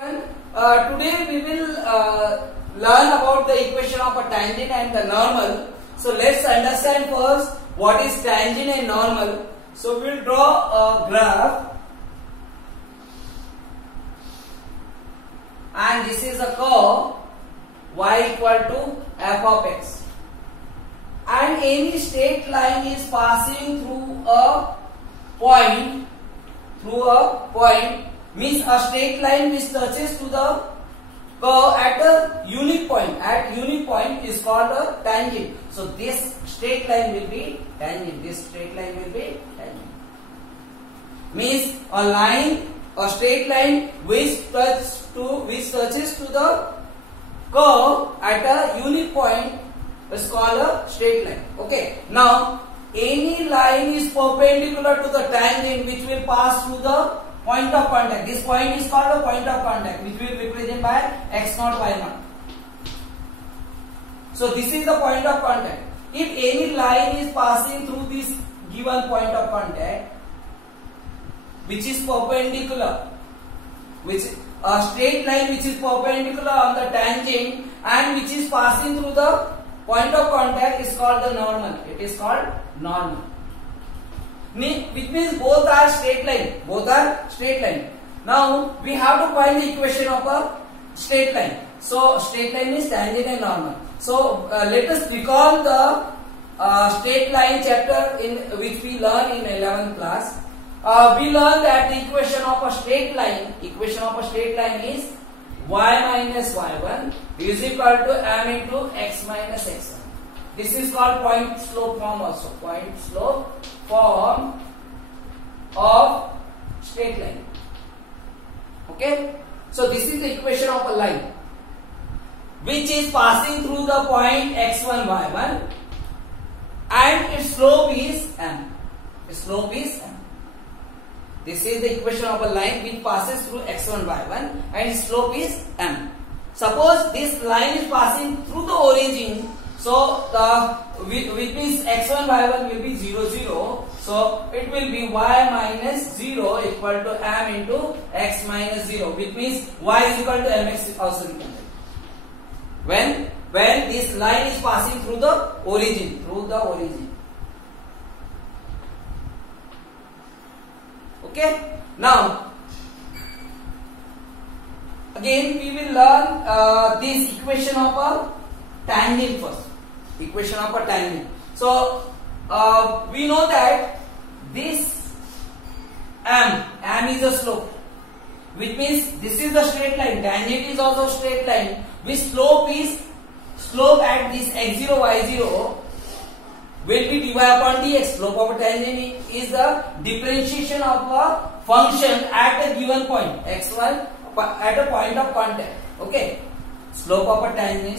Today we will learn about the equation of a tangent and the normal. So let's understand first what is tangent and normal. So we will draw a graph, and this is a curve y equal to f of x, and any straight line is passing through a point, means a straight line which touches to the curve at a unique point. At unique point is called a tangent. So this straight line will be tangent. This straight line will be tangent. Means a straight line which touches to the curve at a unique point is called a straight line. Okay. Now any line is perpendicular to the tangent which will pass through the point of contact. This point is called a point of contact, which will represent by x0, y0. So this is the point of contact. If any line is passing through this given point of contact, which is perpendicular, which a straight line which is perpendicular on the tangent and which is passing through the point of contact, is called the normal. It is called normal. Which means both are straight line. Both are straight line. Now we have to find the equation of a straight line. So straight line is tangent and normal. So let us recall the straight line chapter in which we learned in 11th class. We learned that the equation of a straight line is y minus y1 is equal to m into x minus x1. This is called point slope form also. Point slope form of straight line. Okay. So this is the equation of a line which is passing through the point x1, y1, and its slope is m. Its slope is m. This is the equation of a line which passes through x1, y1, and its slope is m. Suppose this line is passing through the origin. So which means x1, y1 will be 0, 0. So it will be y minus 0 equal to m into x minus 0, which means y is equal to mx also we can write. When this line is passing through the origin, Okay. Now again we will learn this equation of a tangent first. Equation of a tangent. So we know that this m is a slope, which means this is the straight line. Tangent is also straight line, which slope at this x0, y0 will be dy upon dx. Slope of a tangent is the differentiation of a function at a given point x1 at a point of contact. Okay. Slope of a tangent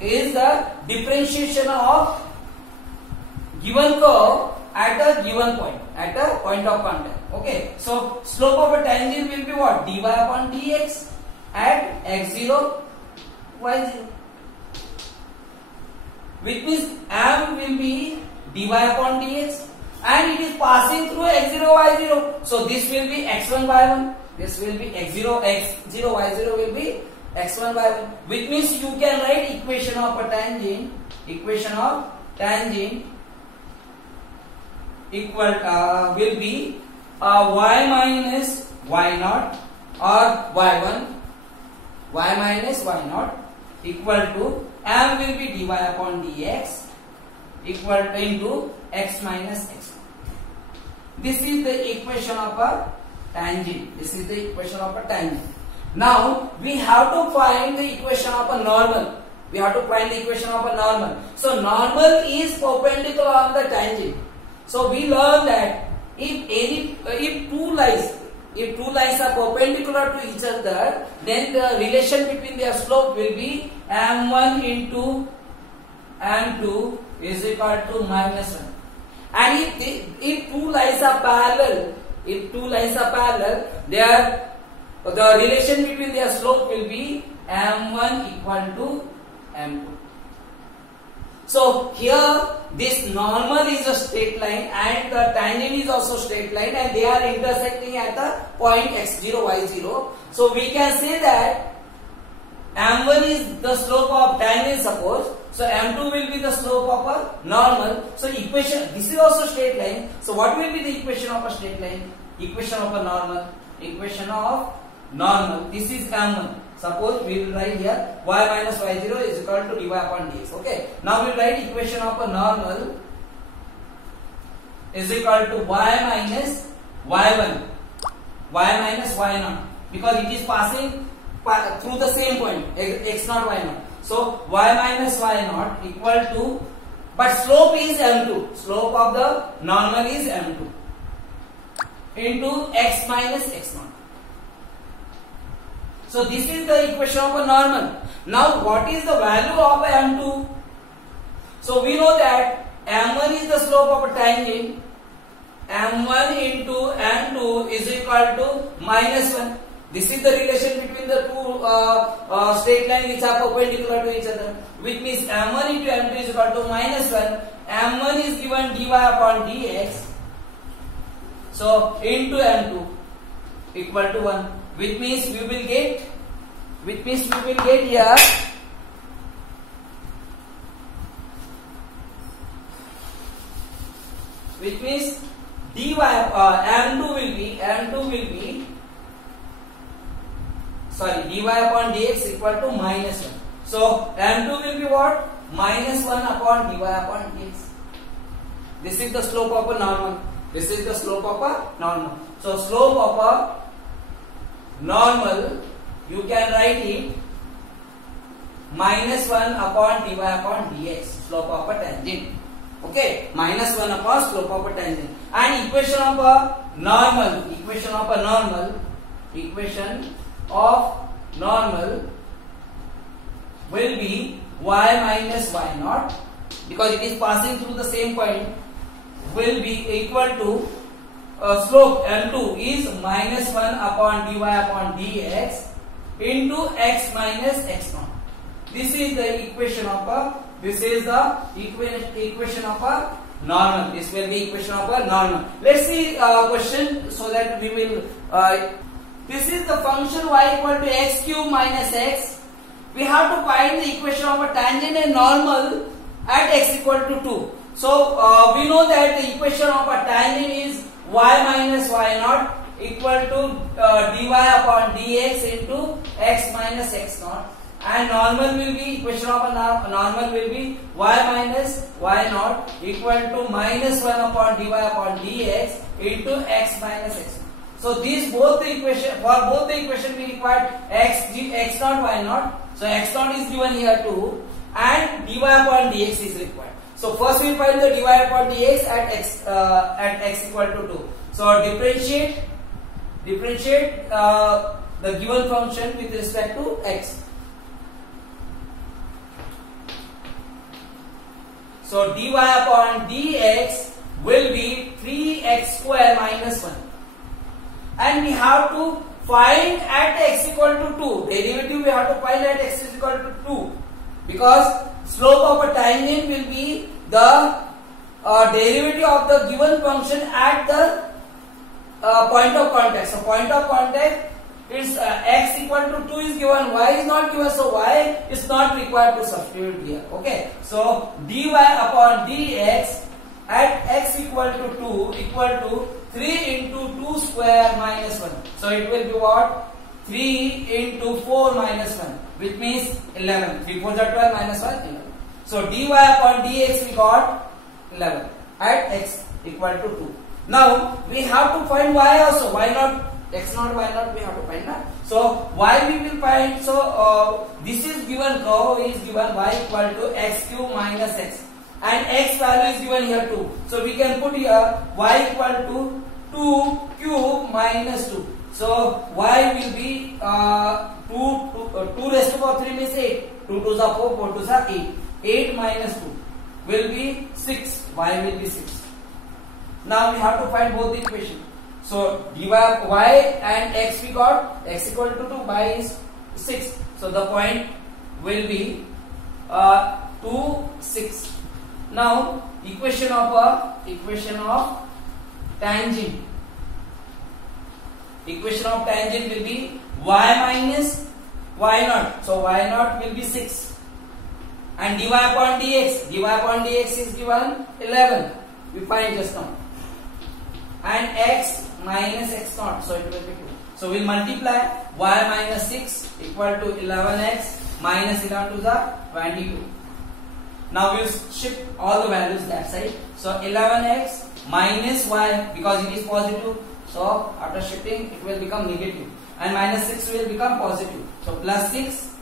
is the differentiation of given curve at a given point, at a point of contact. Okay. So slope of a tangent will be what? Dy upon dx at x0, y0. Which means m will be dy upon dx, and it is passing through x0, y0. So this will be x1, y1. This will be x0, y0 will be x1, y1. Which means you can write equation of a tangent. Equation of tangent will be y minus y0 or y1. Y minus y0 equal to m will be dy upon dx equal to into x minus x1. This is the equation of a tangent. Now we have to find the equation of a normal. So normal is perpendicular on the tangent. So we learn that if two lines are perpendicular to each other, then the relation between their slope will be m1 into m2 is equal to minus 1. And if two lines are parallel, the relation between their slope will be m1 equal to m2. So here this normal is a straight line and the tangent is also straight line, and they are intersecting at the point x0, y0. So we can say that m1 is the slope of tangent, suppose. So m2 will be the slope of a normal. So equation, this is also straight line. So what will be the equation of a straight line? Equation of a normal. Equation of normal. This is m1. Suppose we will write here y minus y0 is equal to dy upon dx. Okay. Now we will write equation of a normal is equal to y minus y1, y minus y0, because it is passing through the same point x0, y0. So y minus y0 equal to, but slope is m2. Slope of the normal is m2 into x minus x0. So this is the equation of a normal. Now what is the value of m2? So we know that m1 is the slope of a tangent. m1 into m2 is equal to minus 1. This is the relation between the two straight lines which are perpendicular to each other, which means m1 into m2 is equal to minus 1. m1 is given dy upon dx. So into m2 equal to 1. Which means we will get here which means dy m2 will be dy upon dx equal to minus 1. So m2 will be what? Minus 1 upon dy upon dx. This is the slope of a normal. This is the slope of a normal. So slope of a normal, you can write it minus 1 upon dy upon dx, slope of a tangent. Okay, minus 1 upon slope of a tangent. And equation of a normal will be y minus y0, because it is passing through the same point, will be equal to slope m2 is minus 1 upon dy upon dx into x minus x0. This is the equation of a normal. This will be equation of a normal. Let's see question so that we will. This is the function y equal to x cube minus x. We have to find the equation of a tangent and normal at x equal to 2. So we know that the equation of a tangent is y minus y0 equal to dy upon dx into x minus x0, and normal will be, equation of a normal will be y minus y0 equal to minus 1 upon dy upon dx into x minus x0. So these both the equation, for both the equation we required x0 y0. So x0 is given here too, and dy upon dx is required. So first we find the dy upon dx at x equal to 2. So differentiate the given function with respect to x. So dy upon dx will be 3x square minus 1, and we have to find at x equal to 2. Derivative we have to find at x is equal to 2, because slope of a tangent will be the derivative of the given function at the point of contact. So point of contact is x equal to 2 is given, y is not given, so y is not required to substitute here. Okay, so dy upon dx at x equal to 2 equal to 3 into 2 square minus 1. So it will be what? 3 into 4 minus 1, which means 11. 3 4 are 12 minus 1 11. So dy upon dx we got 11 at x equal to 2. Now we have to find y also. Why not x0 y0 we have to find that. So y we will find. So this is given, curve is given y equal to x cube minus x, and x value is given here too. So we can put here y equal to 2 cube minus 2. So y will be 2 raised to power 3 means 8. 2 2s are 4, 4 2s are 8. 8 minus 2 will be 6. Y will be 6. Now we have to find both the equation. So dy y and x we got, x equal to 2, y is 6. So the point will be 2 6. Now equation of tangent. Equation of tangent will be y minus y naught. So y naught will be 6, and dy upon dx. Dy upon dx is given 11. We find just now. And x minus x naught. So it will be 2. So we'll multiply y minus 6 equal to 11x minus 11 to the 22. Now we'll shift all the values that side. So 11x minus y, because it is positive. So after shifting it will become negative, and minus 6 will become positive. So plus 6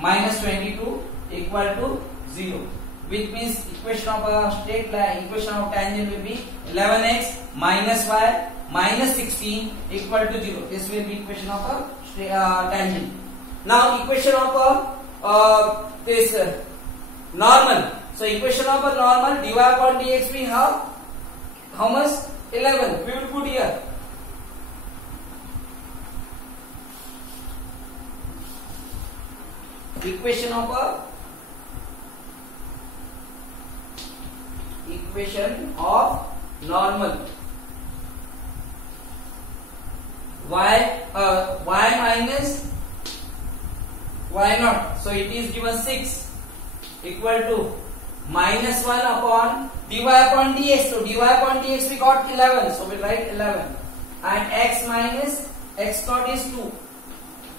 minus 22 equal to 0, which means equation of a straight line, equation of tangent will be 11x minus y minus 16 equal to 0. This will be equation of a tangent. Now equation of this normal. So equation of a normal, dy upon dx we have how much? 11. We will put here. Equation of normal. Y minus y naught. So it is given 6 equal to minus 1 upon dy upon dx. So dy upon dx we got 11. So we write 11. And x minus x naught is 2.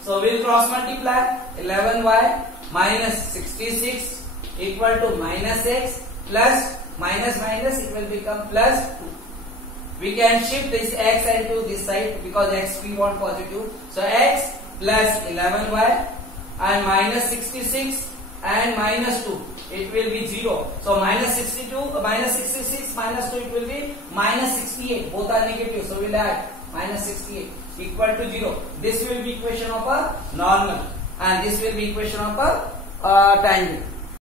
So we will cross multiply 11y minus 66 equal to minus x plus minus minus, it will become plus 2. We can shift this x into this side because x we want positive. So x plus 11y and minus 66 and minus 2. It will be 0. So minus 62, minus 66, minus 2, it will be minus 68. Both are negative. So we will add minus 68 equal to 0. This will be equation of a normal, and this will be equation of a tangent.